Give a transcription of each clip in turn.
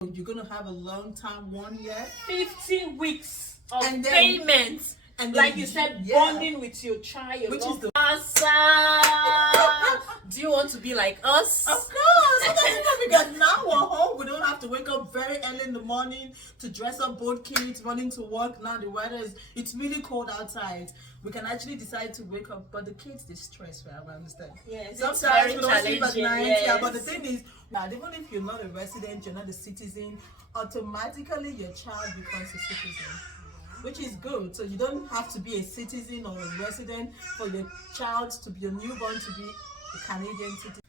You're going to have a long time, 1 year. 15 weeks of And then- payments. And Like then- you said, yeah. bonding with your child. Which is the- awesome. Do you want to be like us? Of course, because now we're home, we don't have to wake up very early in the morning to dress up both kids, running to work. Now the weather it's really cold outside. We can actually decide to wake up, but the kids, they stress, right? I understand. Yes, Sometimes we don't sleep at challenging, night. yes. Yeah, but the thing is, now even if you're not a resident, you're not a citizen, automatically your child becomes a citizen. Which is good. So you don't have to be a citizen or a resident for your child to be, your newborn to be a Canadian citizen.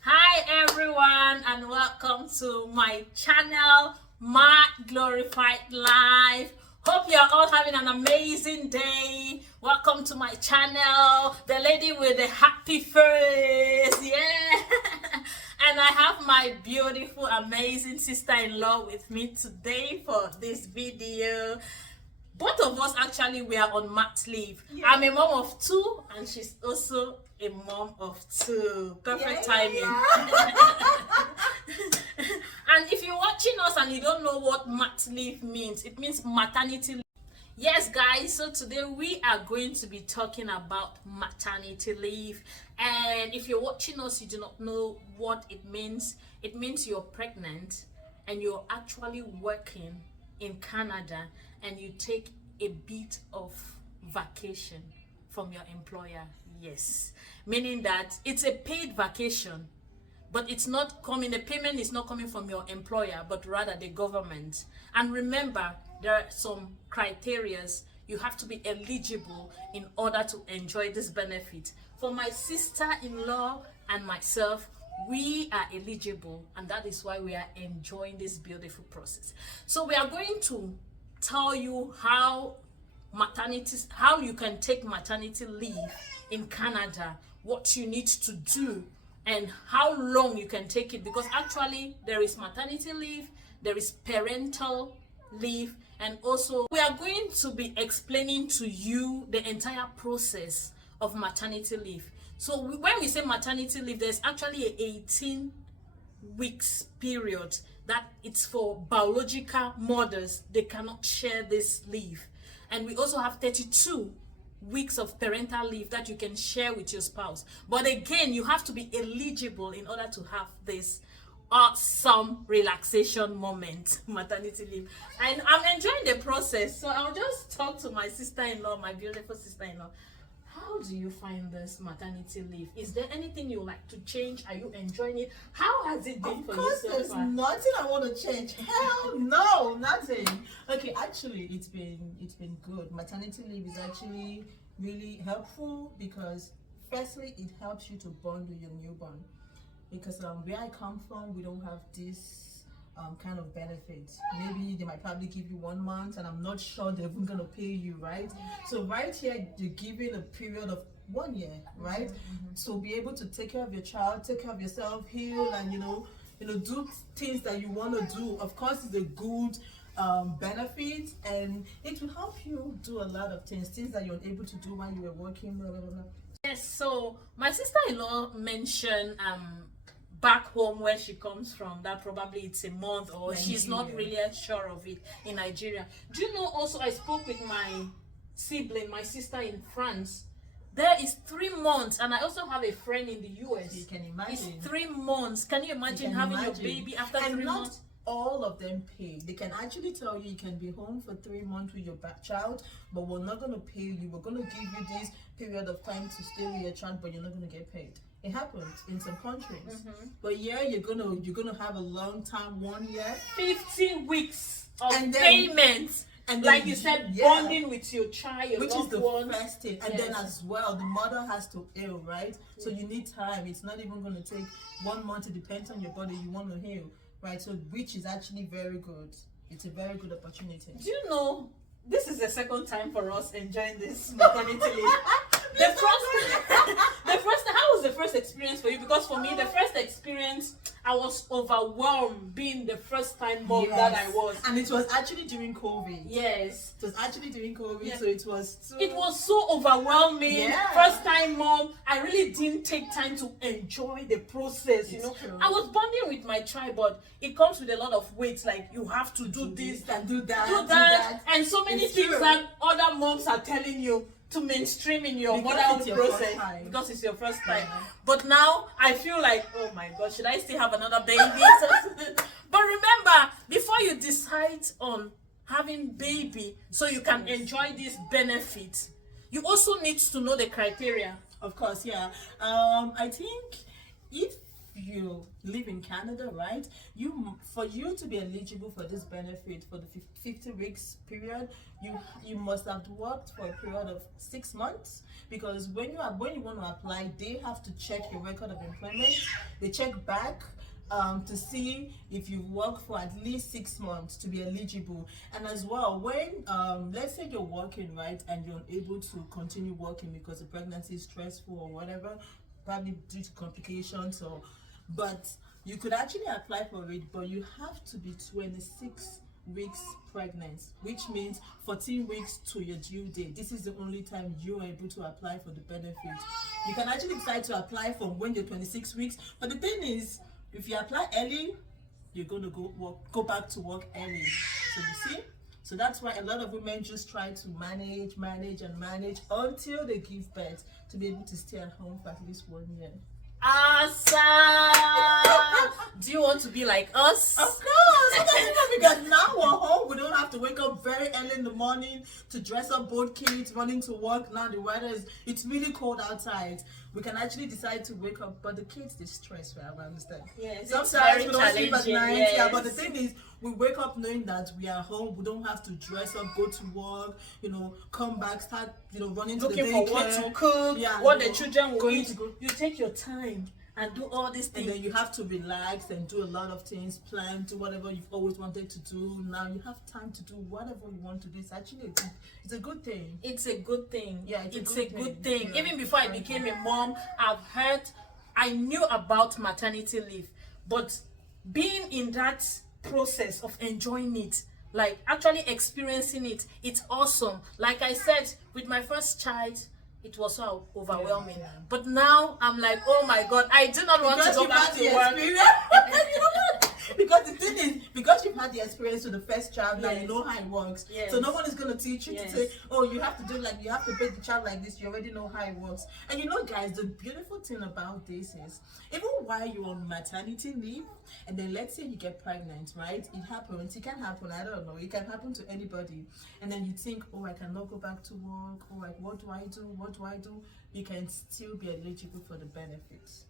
Hi everyone, and welcome to my channel, My Glorified Life. Hope you're all having an amazing day. Welcome to my channel, the lady with the happy face. Yeah. And I have my beautiful, amazing sister-in-law with me today for this video. Both of us actually were on mat leave. Yeah. I'm a mom of 2 and she's also a mom of 2. Perfect timing. And if you're watching us and you don't know what mat leave means, it means maternity leave. Yes guys, so today we are going to be talking about maternity leave. And if you're watching us, you do not know what it means you're pregnant and you're actually working in Canada and you take a bit of vacation from your employer. Yes, meaning that it's a paid vacation, but it's not coming, the payment is not coming from your employer, but rather the government. And remember, there are some criterias. You have to be eligible in order to enjoy this benefit. For my sister-in-law and myself, we are eligible, and that is why we are enjoying this beautiful process. So we are going to tell you how you can take maternity leave in Canada, what you need to do, and how long you can take it, because actually there is maternity leave, there is parental leave, and also we are going to be explaining to you the entire process of maternity leave. So when we say maternity leave, there's actually an 18 weeks period that it's for biological mothers. They cannot share this leave. And we also have 32 weeks of parental leave that you can share with your spouse. But again, you have to be eligible in order to have this awesome relaxation moment, maternity leave. And I'm enjoying the process. So I'll just talk to my sister-in-law, my beautiful sister-in-law. How do you find this maternity leave? Is there anything you like to change? Are you enjoying it? How has it been for you so far? Of course, there's nothing I want to change. Hell no, nothing. Okay, actually, it's been good. Maternity leave is actually really helpful because, firstly, it helps you to bond with your newborn. Because where I come from, we don't have this kind of benefits. Maybe they might probably give you 1 month, and I'm not sure they're even gonna pay you, right? So right here, you're given a period of 1 year, right? So be able to take care of your child, take care of yourself, heal, and you know, do things that you want to do. Of course, it's a good benefit, and it will help you do a lot of things that you're able to do while you were working. Blah, blah, blah. Yes. So my sister-in-law mentioned back home where she comes from that probably it's a month, or Nigeria. She's not really sure of it in Nigeria. Do you know, also I spoke with my sibling, my sister in France. There is 3 months, and I also have a friend in the US. You can imagine. It's 3 months. Can you imagine having your baby after 3 months? All of them pay. They can actually tell you can be home for 3 months with your child, but we're not going to pay you. We're going to give you this period of time to stay with your child, but you're not going to get paid. It happens in some countries. But yeah, you're gonna have a long time, 1 year, 15 weeks of and then, payments. And then, like you said, bonding with your child, which is the first thing. And yes. then as well, the mother has to heal, right? So you need time. It's not even going to take 1 month. It depends on your body. You want to heal, right? So which is actually very good. It's a very good opportunity. Do you know, this is the second time for us enjoying this maternity leave. The first time, how was the first experience for you? Because for me, the first experience, I was overwhelmed being the first time mom that I was. And it was actually during COVID. Yes. It was actually during COVID, so it was so overwhelming. Yeah. First time mom, I really didn't take time to enjoy the process, you know. True. I was bonding with my child, but it comes with a lot of weight, like you have to do this and do that, do that, and so many It's things true. that other moms are telling you to mainstream in your Because motherhood it's your process first time. because it's your first time. Yeah. But now I feel like, oh my God, should I still have another baby? But remember, before you decide on having baby so you can enjoy this benefit, you also need to know the criteria. Of course, yeah. I think if you live in Canada, right, for you to be eligible for this benefit for the 50 weeks period, you must have worked for a period of 6 months, because when you want to apply, they have to check your record of employment. They check back to see if you've worked for at least 6 months to be eligible. And as well, when let's say you're working, right, and you're unable to continue working because the pregnancy is stressful or whatever, probably due to complications, but you could actually apply for it, but you have to be 26 weeks pregnant, which means 14 weeks to your due date. This is the only time you're able to apply for the benefit. You can actually decide to apply from when you're 26 weeks, but the thing is, if you apply early, you're going to go back to work early. So you see, so that's why a lot of women just try to manage until they give birth to be able to stay at home for at least 1 year. Awesome. Do you want to be like us? Of course, because now we're home, we don't have to wake up very early in the morning to dress up both kids, running to work. Now the weather it's really cold outside. We can actually decide to wake up, but the kids, they stress, right? I understand. Yes, sometimes we don't sleep at night. yes. Yeah, but the thing is, we wake up knowing that we are home. We don't have to dress up, go to work, come back, start, running to the daycare. Looking for what to cook, what the children will eat. You take your time and do all these things. And then you have to relax and do a lot of things, plan, do whatever you've always wanted to do. Now you have time to do whatever you want to do. It's actually it's a good thing. It's a good thing. Yeah, it's a good thing. Yeah, even before I became a mom, I knew about maternity leave, but being in that process of enjoying it, like actually experiencing it, it's awesome. Like I said, with my first child, it was so overwhelming. Yeah. But now I'm like, oh my God, I do not want to go back to work. Because the thing is, because you've had the experience with the first child, now Yes. you know how it works. Yes. So no one is going to teach you Yes. to say, oh, you have to do you have to bathe the child like this. You already know how it works. And guys, the beautiful thing about this is, even while you're on maternity leave, and then let's say you get pregnant, right? It happens. It can happen. I don't know. It can happen to anybody. And then you think, oh, I cannot go back to work. Oh, like, what do I do? What do I do? You can still be eligible for the benefits.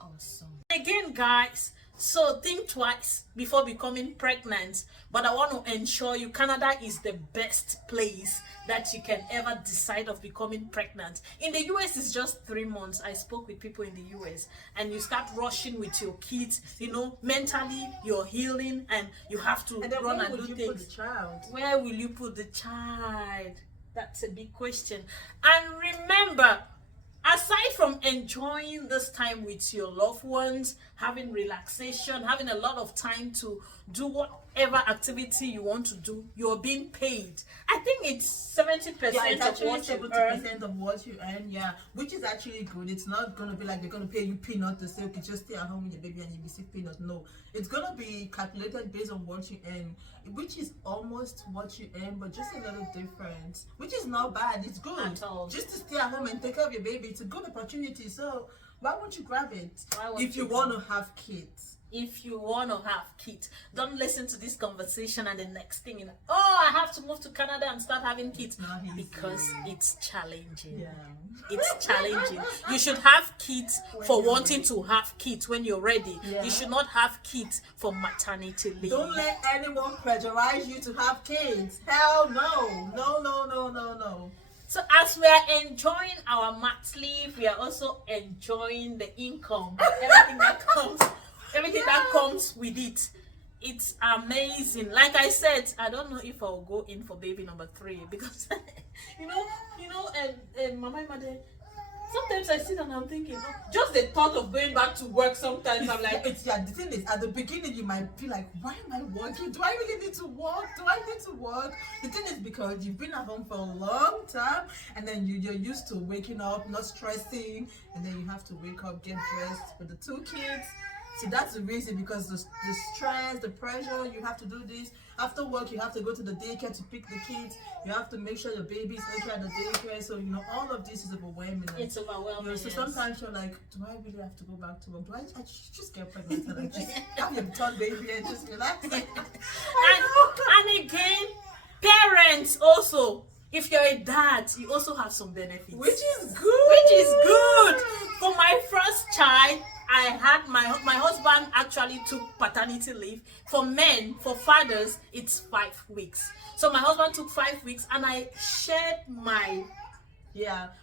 Awesome. Again, guys, so think twice before becoming pregnant. But I want to ensure you, Canada is the best place that you can ever decide of becoming pregnant. In the US, it's just 3 months. I spoke with people in the US, and you start rushing with your kids. Mentally, you're healing, and you have to run and do things. Put the child? Where will you put the child? That's a big question. And remember, aside from enjoying this time with your loved ones, having relaxation, having a lot of time to do whatever activity you want to do, you're being paid. I think it's 70% Yeah, it's of actually what you earn. 70% of what you earn, yeah, which is actually good. It's not going to be like they're going to pay you peanut to say, okay, just stay at home with your baby and you receive peanut. No, it's going to be calculated based on what you earn, which is almost what you earn, but just a little different, which is not bad. It's good. At all. Just to stay at home and take care of your baby. It's a good opportunity. So why won't you grab it? Why won't if you you want to have kids? If you want to have kids, don't listen to this conversation and the next thing, oh, I have to move to Canada and start having kids, not easy. because it's challenging. Yeah. It's challenging. You should have kids for wanting to have kids when you're ready. Yeah. You should not have kids for maternity leave. Don't let anyone pressurize you to have kids. Hell no. No. So as we are enjoying our mat leave, we are also enjoying the income, everything that comes with it. It's amazing. Like I said, I don't know if I'll go in for baby number 3, because Mama Made, Sometimes I sit and I'm thinking, oh, just the thought of going back to work. Sometimes I'm like, the thing is, at the beginning you might feel like, why am I working? Do I really need to work? Do I need to work? The thing is, because you've been at home for a long time, and then you're used to waking up, not stressing, and then you have to wake up, get dressed with the 2 kids. So that's the reason, because the stress, the pressure, you have to do this. After work, you have to go to the daycare to pick the kids. You have to make sure your baby's okay at the daycare. So, all of this is overwhelming. it's overwhelming. So sometimes you're like, do I really have to go back to work? Do I just get pregnant and like just have your third baby and just relax? and again, parents also. If you're a dad, you also have some benefits. Which is good. For my first child, I had my husband actually took paternity leave. For men, for fathers, it's 5 weeks. So my husband took 5 weeks, and I shared my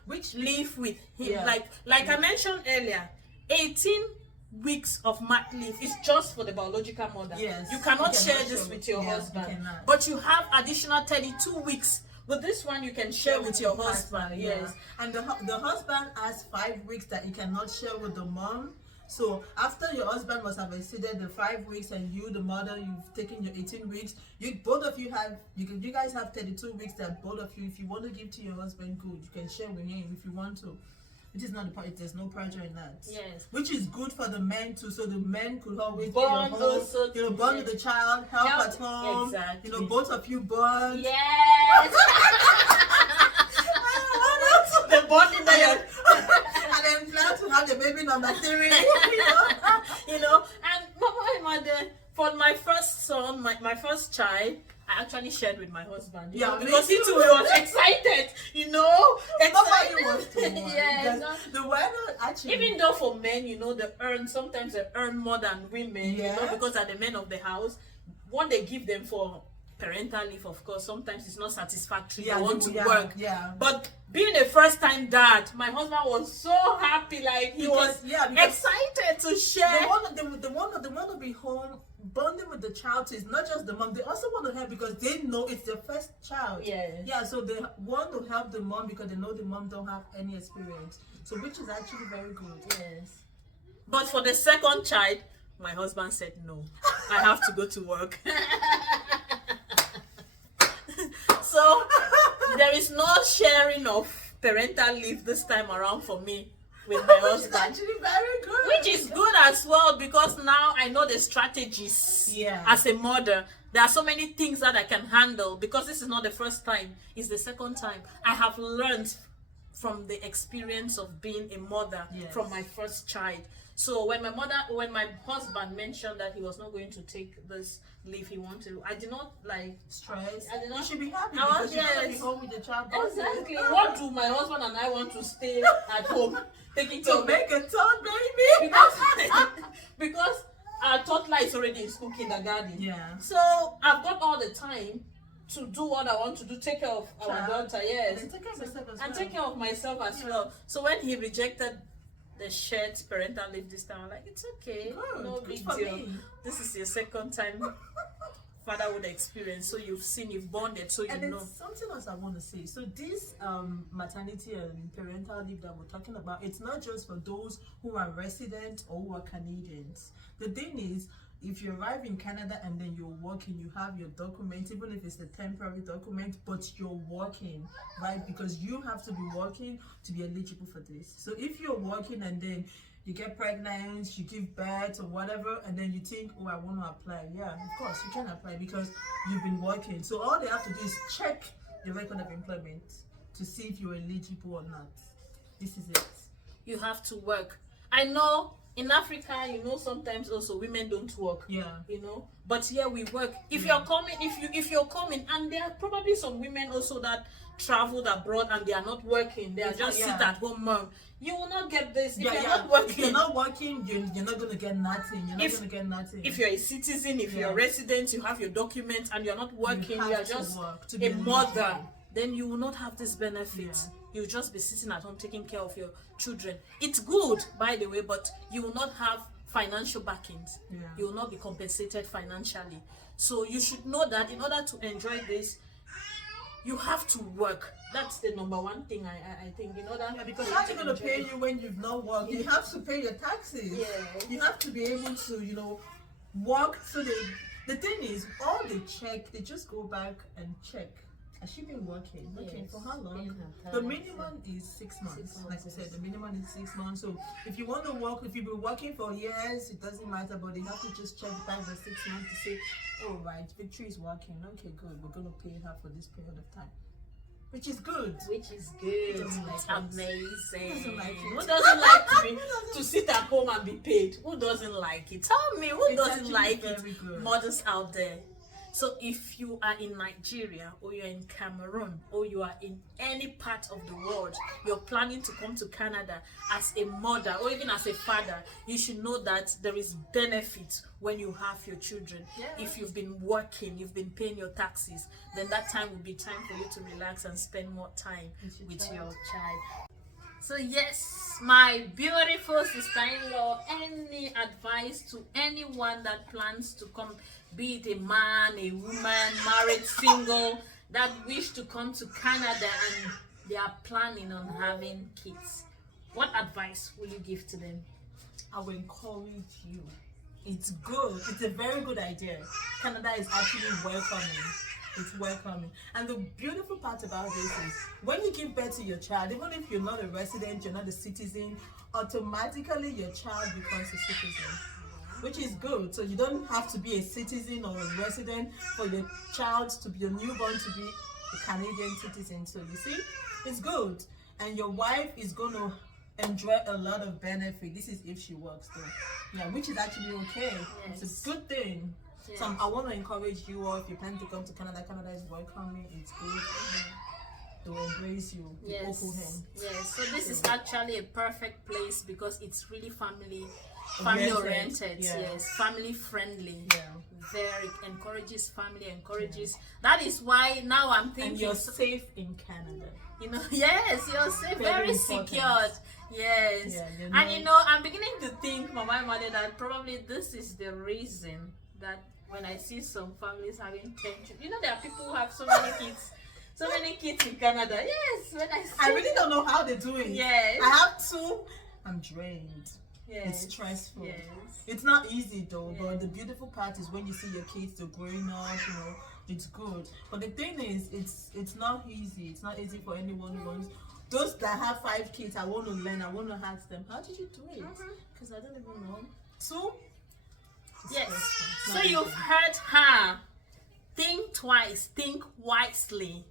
which leave with him. Yeah. Like I mentioned earlier, 18 weeks of mat leave is just for the biological mother. Yes. You cannot share this with your husband. But you have additional 32 weeks. With this one, you can share with your husband. Yes. And the husband has 5 weeks that he cannot share with the mom. So after your husband must have exceeded the 5 weeks, and you, the mother, you've taken your 18 weeks, you guys have 32 weeks that both of you, if you want to give to your husband, good, you can share with him if you want to. It is not the part. There's no pressure in that. Yes. Which is good for the men too. So the men could always bond be at home, also. Bond with the child, help at home. Exactly. Both of you bond. Yes. The bonding that and then plan to have the baby number 3. And mother, for my first son, my first child, I actually shared with my husband. Because he too was excited. Nobody wants to work. Yes. The weather actually. Even though for men, sometimes they earn more than women. Because they're the men of the house. What they give them for parental leave, of course, sometimes it's not satisfactory. They want to work. Yeah. But being a first-time dad, my husband was so happy. Like he was excited to share. They want to be home, bonding with the child. So it's not just the mom. They also want to help because they know it's their first child. Yeah. So they want to help the mom because they know the mom don't have any experience. So which is actually very good. Yes. But for the second child, my husband said no. I have to go to work. So there is no sharing of parental leave this time around for me with my husband. Actually very good. Which is good as well, because now I know the strategies. As a mother, there are so many things that I can handle, because this is not the first time, it's the second time. I have learned from the experience of being a mother from my first child. So when my husband mentioned that he was not going to take this leave he wanted, I did not stress. I did not. You should be happy because you're going to be home with the child. Exactly. What do my husband and I want to stay at home taking care to of make a third baby? Because our toddler is already in school, kindergarten. So I've got all the time to do what I want to do, take care of our daughter, and take care of myself as well. And take care of myself as well. So when he rejected the shared parental leave this time, I'm like, it's okay, no big deal. Me. This is your second time fatherhood experience, so you've bonded, so and know. Something else I want to say. So this maternity and parental leave that we're talking about, it's not just for those who are resident or who are Canadians. The thing is, if you arrive in Canada and then you're working, you have your document, even if it's a temporary document, but you're working, right? Because you have to be working to be eligible for this. So if you're working and then you get pregnant, you give birth or whatever, and then you think, oh, I want to apply. Yeah, of course, you can apply because you've been working. So all they have to do is check the record of employment to see if you're eligible or not. This is it. You have to work. I know in Africa, sometimes also women don't work. But here we work. If you're coming, if you're coming, and there are probably some women also that traveled abroad and they are not working. They are just sit at home, mom. You will not get this if you're not working. If you're not working, you're not going to get nothing. You're not going to get nothing. If you're a citizen, if you're a resident, you have your documents, and you're not working, you are just a mother, then you will not have this benefit. You'll just be sitting at home taking care of your children. It's good, by the way, but you will not have financial backings. You will not be compensated financially. So you should know that in order to enjoy this, you have to work. That's the number one thing I think, in order. Yeah, because how are you going to pay you when you've not worked? You have to pay your taxes. Yeah. You have to be able to, you know, work. So the thing is, all they check, they just go back and check. Has she been working? Okay, Yes. for how long? Yeah. The minimum is 6 months. Like I said, the minimum is 6 months. So if you want to work, if you've been working for years, it doesn't matter. But they have to just check back the 6 months to say, oh right, Victory is working. Okay, good. We're gonna pay her for this period of time, which is good. Which is good. Doesn't like It's it. amazing. Who doesn't like it? Who doesn't like to sit at home and be paid? Who doesn't like it? Tell me, who It's doesn't actually like very it? good. Mothers out there. So if you are in Nigeria, or you're in Cameroon, or you are in any part of the world, you're planning to come to Canada as a mother or even as a father, you should know that there is benefit when you have your children. Yes. If you've been working, you've been paying your taxes, then that time will be time for you to relax and spend more time with your child. So yes, my beautiful sister-in-law, any advice to anyone that plans to come, be it a man, a woman, married, single, that wish to come to Canada and they are planning on having kids? What advice will you give to them? I will encourage you. It's good. It's a very good idea. Canada is actually welcoming. It's welcoming. And the beautiful part about this is when you give birth to your child, even if you're not a resident, you're not a citizen, automatically your child becomes a citizen, which is good. So you don't have to be a citizen or a resident for your child to be, your newborn to be a Canadian citizen. So you see, it's good. And your wife is going to enjoy a lot of benefit. This is if she works though. Yeah, which is actually okay. Yes. It's a good thing. Yes. So I want to encourage you all, if you plan to come to Canada, Canada is welcoming. It's good. To embrace you, to Yes. open him. Yes. So this is actually a perfect place because it's really family oriented. Yeah. Yes, family friendly. Yeah. Very encourages family, encourages. That is why now I'm thinking. And you're safe in Canada. You know, yes, you're safe, very important. secured. Yes. Yeah, you And know- you know, I'm beginning to think for my mother that probably this is the reason that when I see some families having 10 children, you know, there are people who have so many kids. So many kids in Canada. Yes, when I see I really don't know how they're doing. Yes. I have two. I'm drained. Yes. It's stressful. Yes. It's not easy though, Yeah. but the beautiful part is when you see your kids, they're growing up, you know, it's good. But the thing is, it's not easy. It's not easy for anyone who wants. Those that have 5 kids, I want to learn. I want to ask them, how did you do it? Because I don't even know. 2? It's Yes. stressful. It's So not you've easy. heard her. Think twice, think wisely,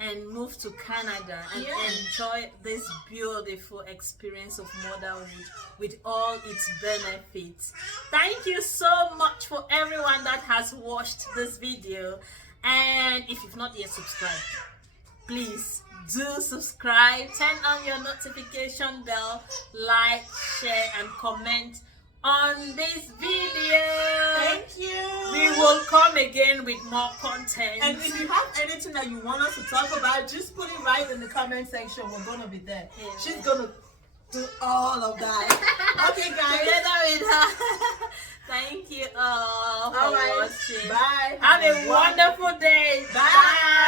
and move to Canada and Yeah. enjoy this beautiful experience of motherhood with all its benefits. Thank you so much for everyone that has watched this video. And if you've not yet subscribed, please do subscribe, turn on your notification bell, like, share, and comment on this video. Thank you. We will come again with more content. And if you have anything that you want us to talk about, just put it right in the comment section. We're gonna be there. Yeah. She's gonna do all of that. Okay, guys. Together with her. Thank you all for All right. watching. Bye. Have a wonderful day. Bye.